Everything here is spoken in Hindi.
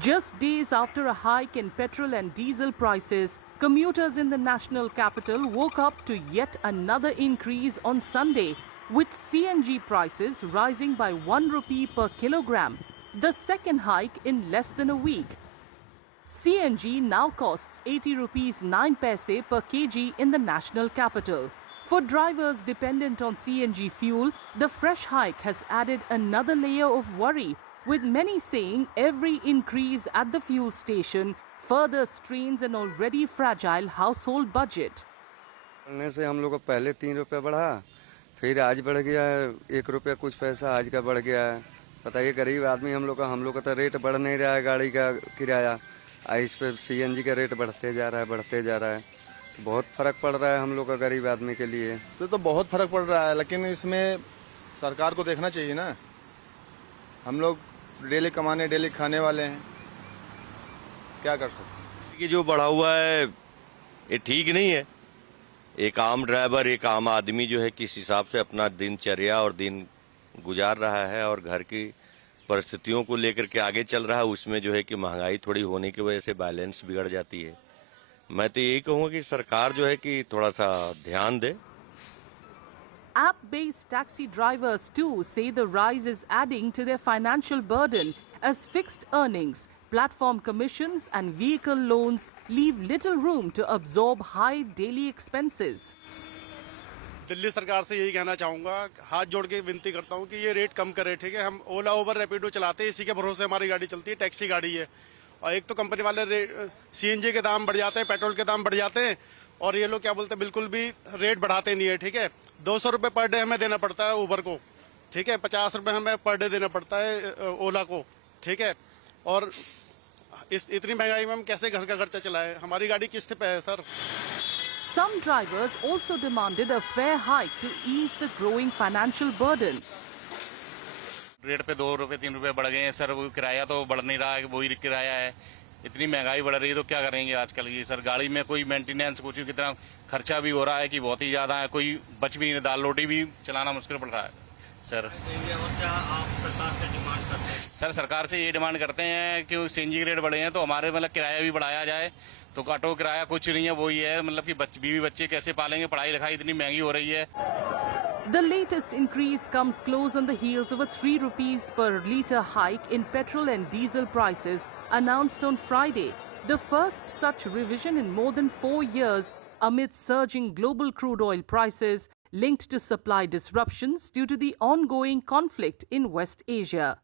Just days after a hike in petrol and diesel prices, commuters in the national capital woke up to yet another increase on Sunday, with CNG prices rising by 1 rupee per kilogram, the second hike in less than a week. CNG now costs 80 rupees 9 paise per kg in the national capital. For drivers dependent on CNG fuel, the fresh hike has added another layer of worry, with many saying every increase at the fuel station further strains an already fragile household budget. बढ़ने से हम लोग को पहले 3 रुपये बढ़ा, फिर आज बढ़ गया 1 रुपया कुछ पैसा आज का बढ़ गया है। बताइए गरीब आदमी हम लोग का तो रेट बढ़ नहीं रहा है, गाड़ी का किराया इस पे सीएनजी का रेट बढ़ते जा रहा है। तो बहुत फर्क पड़ रहा है हम लोग का गरीब आदमी के लिए। तो बहुत फर्क पड़ रहा है, लेकिन इसमें सरकार को देखना चाहिए ना। हम लोग डेली कमाने डेली खाने वाले हैं, क्या कर सकते। ये जो बढ़ा हुआ है ये ठीक नहीं है। एक आम ड्राइवर, एक आम आदमी जो है किस हिसाब से अपना दिनचर्या और दिन गुजार रहा है और घर की परिस्थितियों को लेकर के आगे चल रहा है, उसमें जो है कि महंगाई थोड़ी होने की वजह से बैलेंस बिगड़ जाती है। मैं तो यही कहूँगा कि सरकार जो है कि थोड़ा सा ध्यान दे। App-based taxi drivers too say the rise is adding to their financial burden as fixed earnings, platform commissions and vehicle loans leave little room to absorb high daily expenses. Delhi सरकार से यही कहना चाहूंगा, हाथ जोड़ के विनती करता हूं कि ये रेट कम करे। ठीक है, हम ओला उबर रैपिडो चलाते हैं, इसी के भरोसे हमारी गाड़ी चलती है, टैक्सी गाड़ी है। और एक तो कंपनी वाले सीएनजी के दाम बढ़ जाते हैं, पेट्रोल के दाम बढ़ जाते हैं, और ये लोग क्या बोलते हैं बिल्कुल भी रेट बढ़ाते नहीं है। ठीक है, 200 रुपये पर डे हमें देना पड़ता है उबर को। ठीक है, 50 रुपये हमें पर डे देना पड़ता है ओला को। ठीक है, और इतनी महंगाई में हम कैसे घर का खर्चा चलाएं? हमारी गाड़ी किस्त पे है sir. Some drivers also demanded a fair hike to ease the growing financial burden. Rate पे 2 रुपए 3 रुपए बढ़ गए हैं सर, वो किराया तो बढ़ नहीं रहा है, वही किराया है। इतनी महंगाई बढ़ रही है तो क्या करेंगे आजकल की सर। गाड़ी में कोई मेंटेनेंस कुछ कितना खर्चा भी हो रहा है कि बहुत ही ज्यादा है, कोई बच भी नहीं, दाल रोटी भी चलाना मुश्किल पड़ रहा है सर। क्या आप सरकार से डिमांड करते हैं? सर सरकार से ये डिमांड करते हैं कि सीएनजी के रेट बढ़े हैं तो हमारे मतलब किराया भी बढ़ाया जाए। तो ऑटो किराया कुछ नहीं है, वही है, मतलब कि बीवी बच्चे कैसे पालेंगे, पढ़ाई लिखाई इतनी महंगी हो रही है। The latest increase comes close on the heels of a 3 rupees per litre hike in petrol and diesel prices announced on Friday, the first such revision in more than 4 years amid surging global crude oil prices linked to supply disruptions due to the ongoing conflict in West Asia.